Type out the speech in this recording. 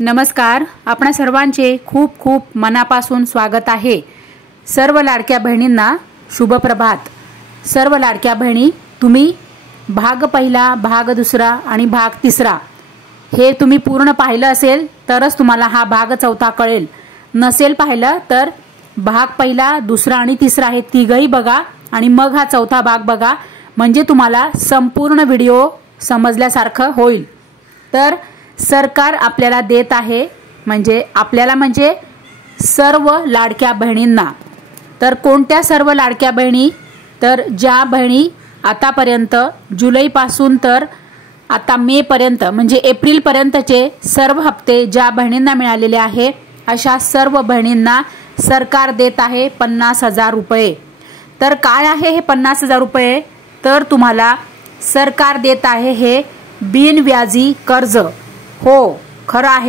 नमस्कार. आपणा सर्वांचे खूप खूप मनापासून स्वागत आहे. सर्व लाडक्या बहिणींना शुभ प्रभात. सर्व लाडक्या बहिणी, तुम्ही भाग पहिला, भाग दुसरा आणि भाग तिसरा हे तुम्ही पूर्ण पाहिलं असेल तरच तुम्हाला हा भाग चौथा कळेल. नसेल पाहिलं तर भाग पहिला, दुसरा आणि तिसरा हे तिघही बघा आणि मग हा चौथा भाग बघा, म्हणजे तुम्हाला संपूर्ण व्हिडिओ समजल्यासारखं होईल. तर सरकार आपल्याला देत आहे, म्हणजे आपल्याला म्हणजे सर्व लाडक्या बहिणींना. तर कोणत्या सर्व लाडक्या बहिणी? तर ज्या बहिणी आतापर्यंत जुलैपासून तर आता मे पर्यंत म्हणजे एप्रिल पर्यंतचे सर्व हप्ते ज्या बहिणींना मिळालेले आहे, अशा सर्व बहिणींना सरकार देत आहे 50,000 रुपये. तर काय आहे हे 50,000 रुपये? तर तुम्हाला सरकार देत आहे हे बिनव्याजी कर्ज. हो, खरं आहे.